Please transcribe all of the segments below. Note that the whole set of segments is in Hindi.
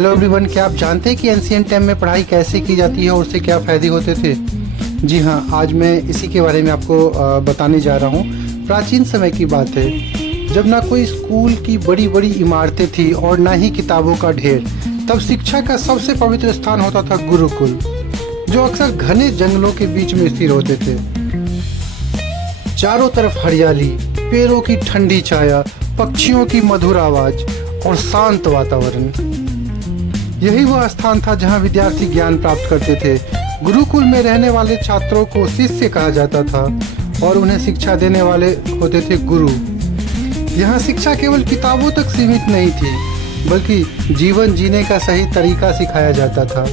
हेलो एवरीवन, क्या आप जानते हैं कि एंशिएंट टाइम में पढ़ाई कैसे की जाती है और उससे क्या फ़ायदे होते थे। जी हाँ, आज मैं इसी के बारे में आपको बताने जा रहा हूँ। प्राचीन समय की बात है, जब ना कोई स्कूल की बड़ी बड़ी इमारतें थी और ना ही किताबों का ढेर। तब शिक्षा का सबसे पवित्र स्थान होता था गुरुकुल, जो अक्सर घने जंगलों के बीच में स्थिर होते थे। चारों तरफ हरियाली, पेड़ों की ठंडी छाया, पक्षियों की मधुर आवाज और शांत वातावरण। यही वह स्थान था जहां विद्यार्थी ज्ञान प्राप्त करते थे। गुरुकुल में रहने वाले छात्रों को शिष्य कहा जाता था और उन्हें शिक्षा देने वाले होते थे गुरु। यहाँ शिक्षा केवल किताबों तक सीमित नहीं थी, बल्कि जीवन जीने का सही तरीका सिखाया जाता था।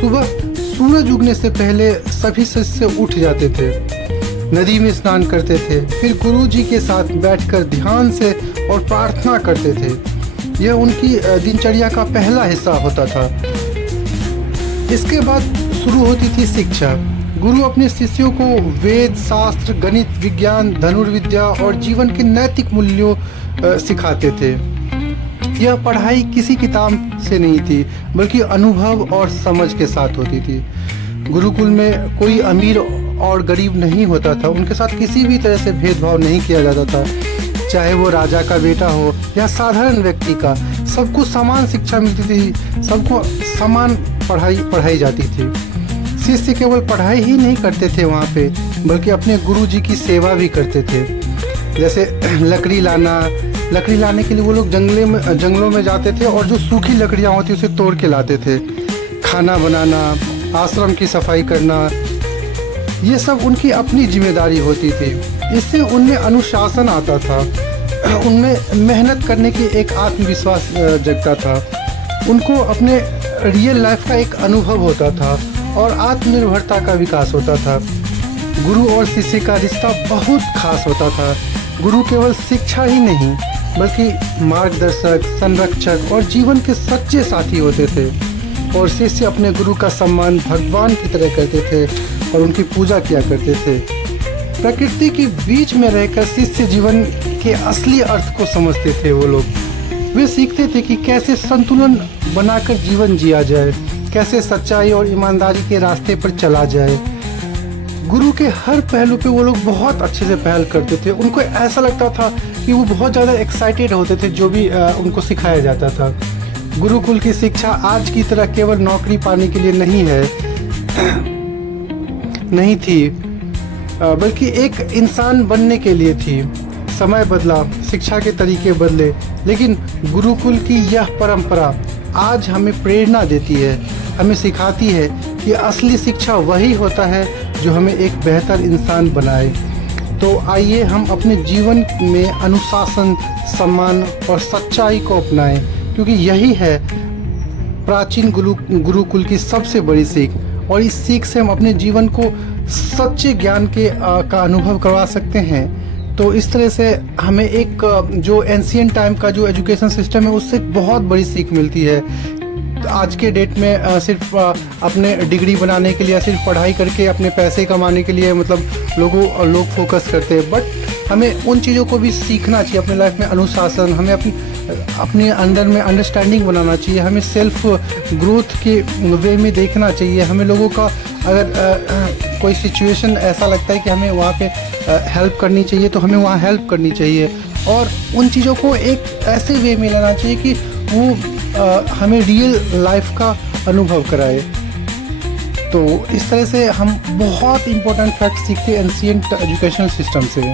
सुबह सूरज उगने से पहले सभी शिष्य उठ जाते थे, नदी में स्नान करते थे, फिर गुरु जी के साथ बैठकर ध्यान से और प्रार्थना करते थे। यह उनकी दिनचर्या का पहला हिस्सा होता था। इसके बाद शुरू होती थी शिक्षा। गुरु अपने शिष्यों को वेद, शास्त्र, गणित, विज्ञान, धनुर्विद्या और जीवन के नैतिक मूल्यों सिखाते थे। यह पढ़ाई किसी किताब से नहीं थी, बल्कि अनुभव और समझ के साथ होती थी। गुरुकुल में कोई अमीर और गरीब नहीं होता था। उनके साथ किसी भी तरह से भेदभाव नहीं किया जाता था, चाहे वो राजा का बेटा हो या साधारण व्यक्ति का। सबको समान शिक्षा मिलती थी, सबको समान पढ़ाई जाती थी। शिष्य केवल पढ़ाई ही नहीं करते थे वहाँ पे, बल्कि अपने गुरु जी की सेवा भी करते थे। जैसे लकड़ी लाने के लिए वो लोग जंगलों में जाते थे और जो सूखी लकड़ियाँ होती उसे तोड़ के लाते थे। खाना बनाना, आश्रम की सफाई करना, ये सब उनकी अपनी जिम्मेदारी होती थी। इससे उनमें अनुशासन आता था, उनमें मेहनत करने की एक आत्मविश्वास जगता था। उनको अपने रियल लाइफ का एक अनुभव होता था और आत्मनिर्भरता का विकास होता था। गुरु और शिष्य का रिश्ता बहुत खास होता था। गुरु केवल शिक्षा ही नहीं, बल्कि मार्गदर्शक, संरक्षक और जीवन के सच्चे साथी होते थे। और शिष्य अपने गुरु का सम्मान भगवान की तरह करते थे और उनकी पूजा किया करते थे। प्रकृति के बीच में रहकर शिष्य जीवन के असली अर्थ को समझते थे। वो लोग वे सीखते थे कि कैसे संतुलन बनाकर जीवन जिया जाए, कैसे सच्चाई और ईमानदारी के रास्ते पर चला जाए। गुरु के हर पहलू पे वो लोग बहुत अच्छे से पहल करते थे। उनको ऐसा लगता था कि वो बहुत ज़्यादा एक्साइटेड होते थे जो भी उनको सिखाया जाता था। गुरुकुल की शिक्षा आज की तरह केवल नौकरी पाने के लिए नहीं थी, बल्कि एक इंसान बनने के लिए थी। समय बदला, शिक्षा के तरीके बदले, लेकिन गुरुकुल की यह परंपरा आज हमें प्रेरणा देती है, हमें सिखाती है कि असली शिक्षा वही होता है जो हमें एक बेहतर इंसान बनाए। तो आइए हम अपने जीवन में अनुशासन, सम्मान और सच्चाई को अपनाएं, क्योंकि यही है प्राचीन गुरुकुल की सबसे बड़ी सीख। और इस सीख से हम अपने जीवन को सच्चे ज्ञान का अनुभव करवा सकते हैं। तो इस तरह से हमें एक जो एंशिएंट टाइम का जो एजुकेशन सिस्टम है उससे बहुत बड़ी सीख मिलती है। आज के डेट में सिर्फ अपने डिग्री बनाने के लिए, सिर्फ पढ़ाई करके अपने पैसे कमाने के लिए लोग फोकस करते हैं। बट हमें उन चीज़ों को भी सीखना चाहिए अपने लाइफ में। अनुशासन, हमें अपने अंदर में अंडरस्टैंडिंग बनाना चाहिए। हमें सेल्फ ग्रोथ के वे में देखना चाहिए। हमें लोगों का अगर कोई सिचुएशन ऐसा लगता है कि हमें वहाँ पे हेल्प करनी चाहिए, तो हमें वहाँ हेल्प करनी चाहिए। और उन चीज़ों को एक ऐसे वे में लाना चाहिए कि वो हमें रियल लाइफ का अनुभव कराए। तो इस तरह से हम बहुत इम्पोर्टेंट फैक्ट सीखते हैं एंशिएंट एजुकेशनल सिस्टम से।